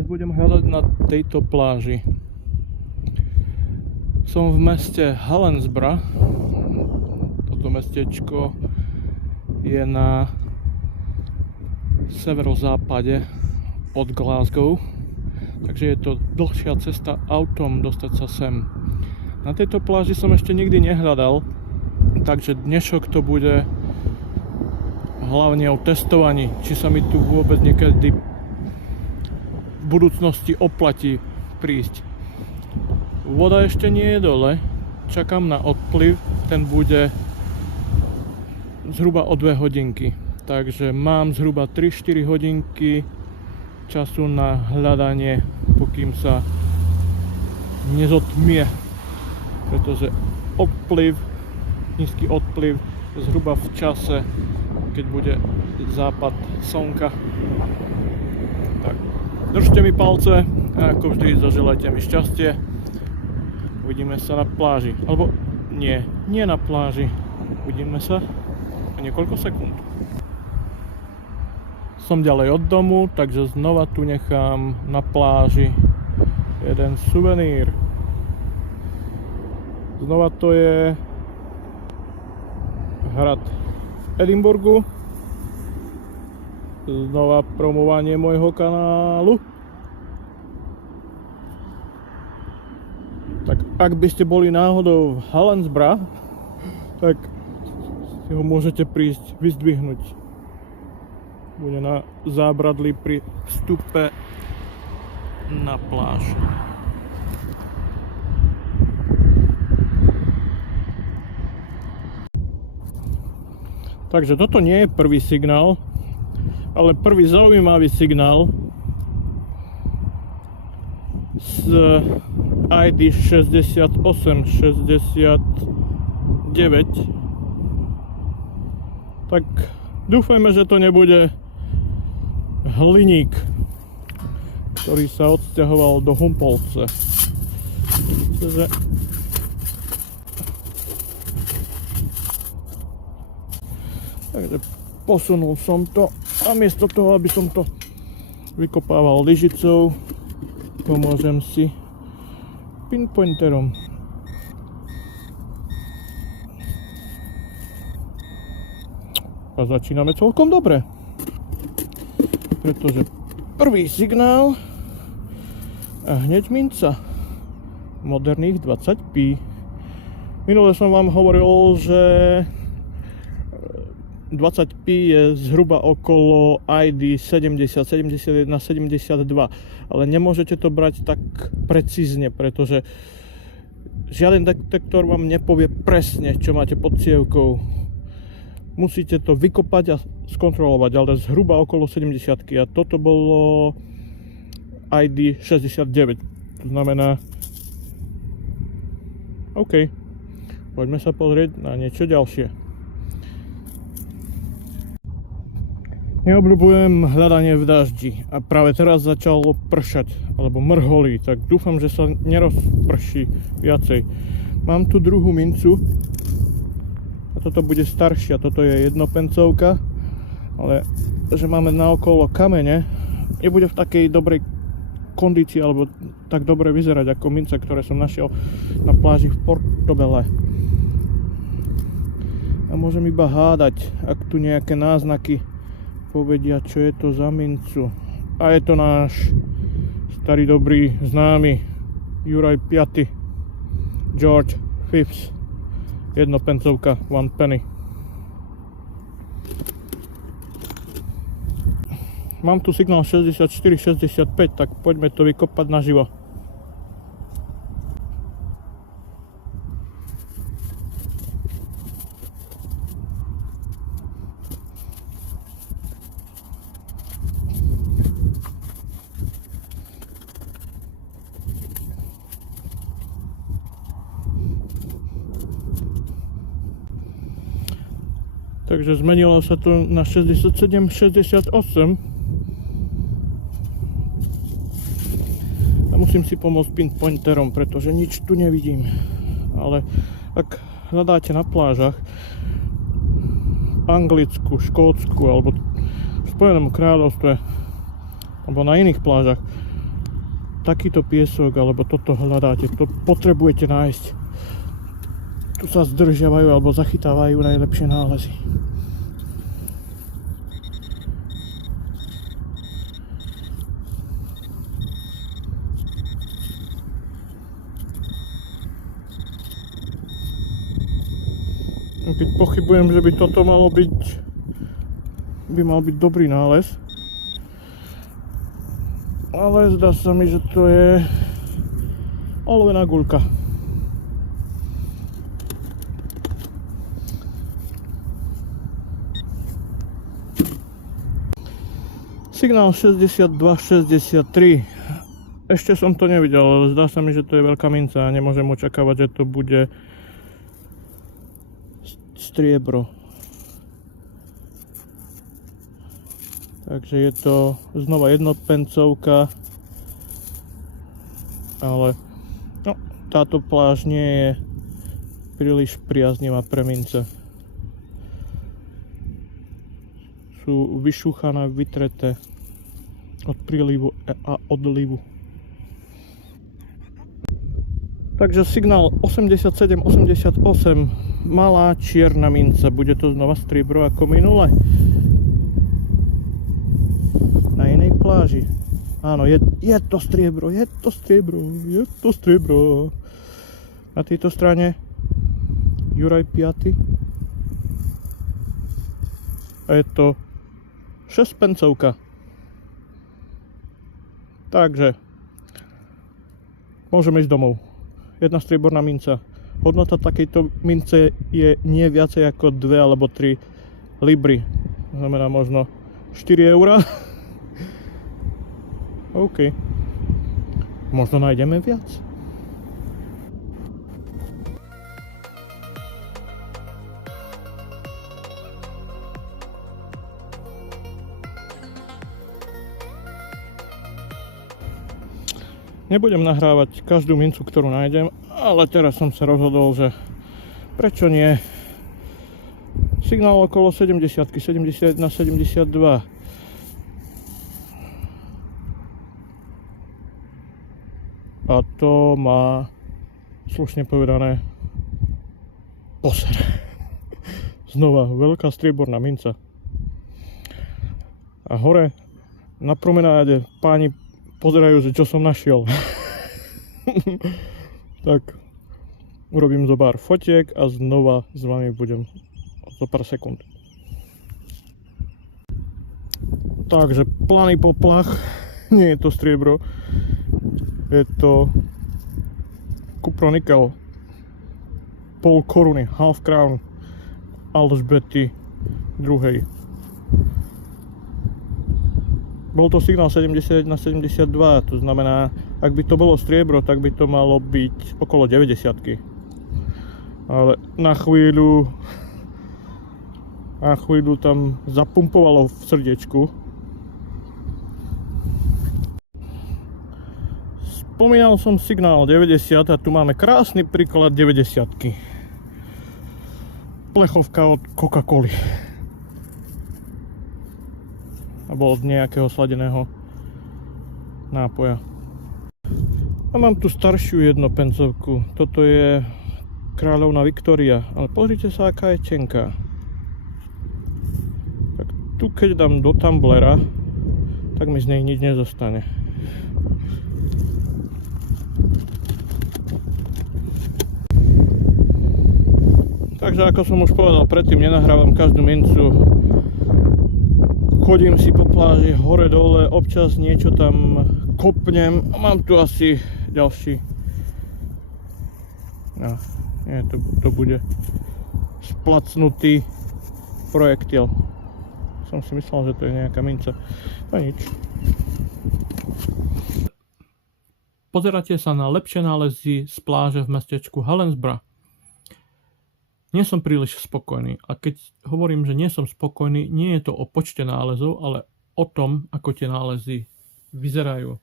Dnes budem hľadať na tejto pláži. Som v meste Helensburgh. Toto mestečko je na severozápade od Glasgow, takže je to dlhšia cesta autom dostať sa sem. Na tejto pláži som ešte nikdy nehľadal, takže dnešok to bude hlavne o testovaní, či sa mi tu vôbec niekedy v budúcnosti oplatí prísť. Voda ešte nie je dole, čakám na odplyv, ten bude zhruba o 2 hodinky. Takže mám zhruba 3-4 hodinky času na hľadanie, pokým sa nezotmie. Pretože odplyv, nízky odplyv zhruba v čase, keď bude západ slnka. Tak, držte mi palce a ako vždy zaželajte mi šťastie. Uvidíme sa na pláži. Alebo nie na pláži. Uvidíme sa o niekoľko sekúnd. Som ďalej od domu, takže znova tu nechám na pláži jeden suvenír. Znova to je hrad v Edinburghu. Znova promovanie môjho kanálu. Tak ak by ste boli náhodou v Helensburgh, tak si ho môžete prísť vyzdvihnúť. Bude na zábradlí pri vstupe na pláž. Takže toto nie je prvý signál, ale prvý zaujímavý signál z ID 6869. Tak dúfajme, že to nebude hliník, ktorý sa odsťahoval do Humpolce. Takže posunul som to a miesto toho, aby som to vykopával lyžicou, pomôžem si pinpointerom. A začíname celkom dobre. Pretože prvý signál a hneď minca moderných 20p. Minule som vám hovoril, že 20p je zhruba okolo ID 70, 71, 72, ale nemôžete to brať tak precízne, pretože žiaden detektor vám nepovie presne, čo máte pod cievkou. Musíte to vykopať a skontrolovať, ale zhruba okolo 70. A toto bolo ID 69. To znamená OK, poďme sa pozrieť na niečo ďalšie. Neobľúbujem hľadanie v daždi a práve teraz začalo pršať alebo mrholí, tak dúfam, že sa nerozprší viacej. Mám tu druhú mincu. Toto bude staršia, toto je jednopencovka, ale že máme naokolo kamene, nebude v takej dobrej kondícii alebo tak dobre vyzerať ako mince, ktoré som našiel na pláži v Portobele. A môžem iba hádať, ak tu nejaké náznaky povedia, čo je to za mincu. A je to náš starý dobrý známy Juraj V. George V. Jednopencovka, one penny. Mám tu signál 64-65, tak poďme to vykopať naživo. Takže zmenilo sa to na 67-68. A musím si pomôcť pinpointerom, pretože nič tu nevidím. Ale ak hľadáte na plážach v Anglicku, Škótsku alebo v Spojenom kráľovstve alebo na iných plážach takýto piesok alebo toto hľadáte, to potrebujete nájsť. Tu sa zdržiavajú alebo zachytávajú najlepšie nálezy. Keď pochybujem, že by toto mal byť dobrý nález. Ale zdá sa mi, že to je olovená guľka. Signál 62-63. Ešte som to nevidel, ale zdá sa mi, že to je veľká minca a nemôžem očakávať, že to bude striebro. Takže je to znova jednopencovka, ale no, táto pláž nie je príliš priaznivá pre mince. Sú vyšúchané, vytreté od prílivu a odlivu. Takže signál 87-88, malá čierna minca. Bude to znova striebro ako minule? Na inej pláži. Áno, je to striebro, je to striebro, je to striebro. Na tejto strane Juraj 5. A je to 6-pencovka. Takže môžeme ísť domov. Jedna strieborná minca. Hodnota takejto mince je nie viacej ako 2 alebo 3 libry. Znamená možno 4 eurá. OK. Možno nájdeme viac. Nebudem nahrávať každú mincu, ktorú nájdem, ale teraz som sa rozhodol, že prečo nie. Signál okolo 70, 71, 72. A to má, slušne povedané, poser. Znova veľká strieborná minca. A hore na promenáde páni pozerajú, že čo som našiel. Tak urobím zo pár fotiek a znova s vami budem zo pár sekúnd. Takže planý poplach, nie je to striebro, je to kupronikel, pol koruny, half crown Alžbety II. Bol to signál 71-72, to znamená, ak by to bolo striebro, tak by to malo byť okolo 90-ky. Ale na chvíľu tam zapumpovalo v srdiečku. Spomínal som signál 90 a tu máme krásny príklad 90-ky. Plechovka od Coca-Coly. Alebo od nejakého sladeného nápoja. A mám tu staršiu jednopencovku. Toto je kráľovna Viktória. Ale pozrite sa, aká je tenká. Tak tu keď dám do tumblera, tak mi z nej nič nezostane. Takže ako som už povedal predtým, nenahrávam každú mincu. Chodím si po pláži hore dole, občas niečo tam kopnem. Mám tu asi ďalší. No, nie, to bude splacnutý projektil. Som si myslel, že to je nejaká minca. No nič. Pozeráte sa na lepšie nálezy z pláže v mestečku Helensburgh. Nie som príliš spokojný. A keď hovorím, že nie som spokojný, nie je to o počte nálezov, ale o tom, ako tie nálezy vyzerajú.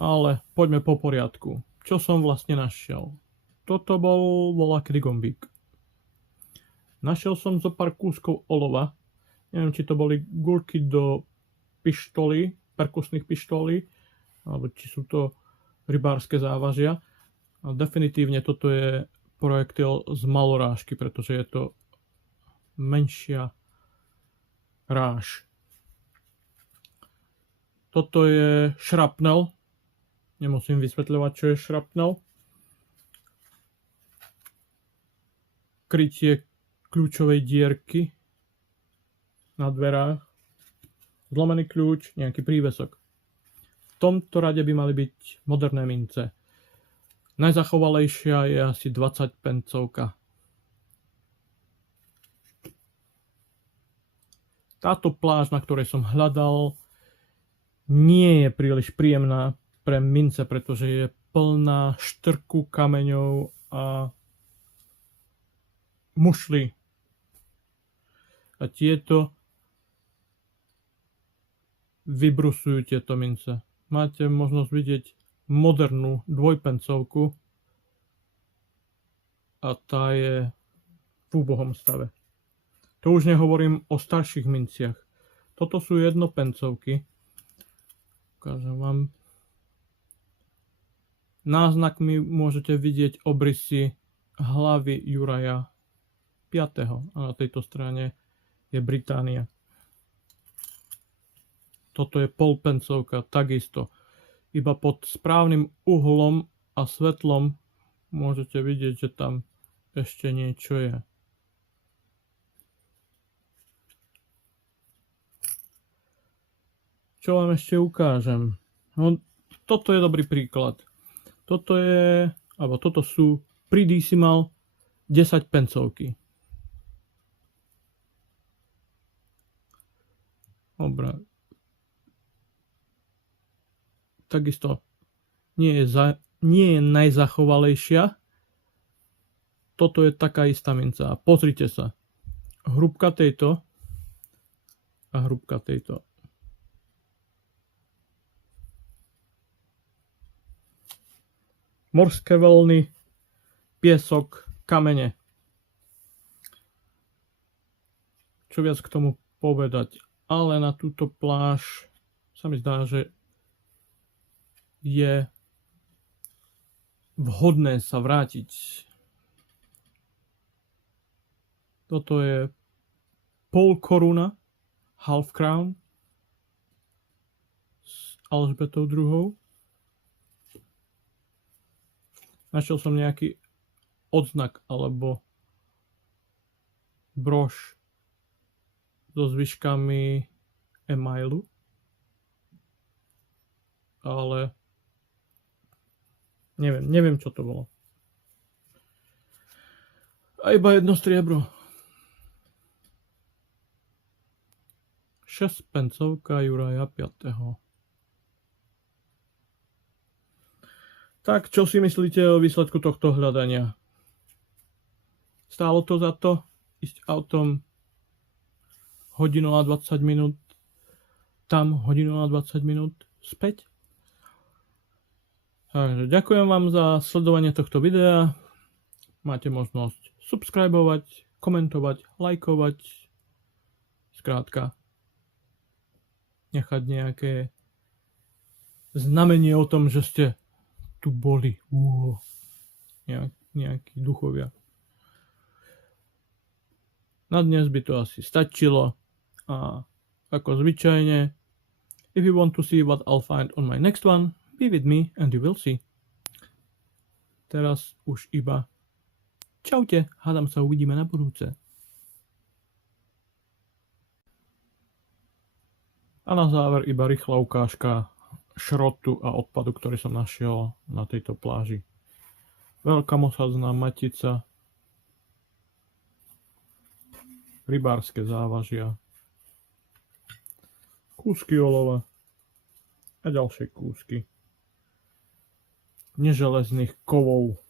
Ale poďme po poriadku. Čo som vlastne našiel? Toto bol voľakedy gombík. Našiel som zo pár kúskov olova. Neviem, či to boli guľky do pištolí, perkusných pištolí, alebo či sú to rybárske závažia. A definitívne toto je projektil z malorážky, pretože je to menšia ráž. Toto je šrapnel. Nemusím vysvetľovať, čo je šrapnel. Krytie kľúčovej dierky na dverách. Zlomený kľúč, nejaký prívesok. V tomto rade by mali byť moderné mince. Najzachovalejšia je asi 20 pencovka. Táto pláž, na ktorej som hľadal, nie je príliš príjemná pre mince, pretože je plná štrku, kameňov a mušly. A tieto vybrusujú tieto mince. Máte možnosť vidieť modernú dvojpencovku a tá je v úbohom stave. To už nehovorím o starších minciach. Toto sú jednopencovky. Ukážem vám. Náznakmi môžete vidieť obrysy hlavy Juraja V. A na tejto strane je Británia. Toto je polpencovka, takisto. Iba pod správnym uhlom a svetlom môžete vidieť, že tam ešte niečo je. Čo vám ešte ukážem? No, toto je dobrý príklad. Toto sú Pridicimal 10 pencovky. Dobre. Takisto nie je najzachovalejšia. Toto je taká istá minca. Pozrite sa. Hrúbka tejto a hrúbka tejto. Morské vlny, piesok, kamene. Čo viac k tomu povedať? Ale na túto pláž sa mi zdá, že je vhodné sa vrátiť. Toto je pol koruna, half crown s Alžbetou II. Našiel som nejaký odznak alebo brož so zvyškami emailu, ale neviem čo to bolo. A iba jedno striebro. 6 pencovka Juraja V. Tak, čo si myslíte o výsledku tohto hľadania? Stálo to za to ísť autom hodinu a 20 minút, tam hodinu a 20 minút späť? Takže ďakujem vám za sledovanie tohto videa. Máte možnosť subscribovať, komentovať, lajkovať. Skrátka, nechať nejaké znamenie o tom, že ste tu boli. Nejakí duchovia. Na dnes by to asi stačilo. A ako zvyčajne, if you want to see what I'll find on my next one, be with me and you will see. Teraz už iba čaute, hádam sa uvidíme na budúce. A na záver iba rýchla ukážka šrotu a odpadu, ktorý som našiel na tejto pláži. Veľká mosadzná matica, rybárske závažia, kúsky olova a ďalšie kúsky neželezných kovov.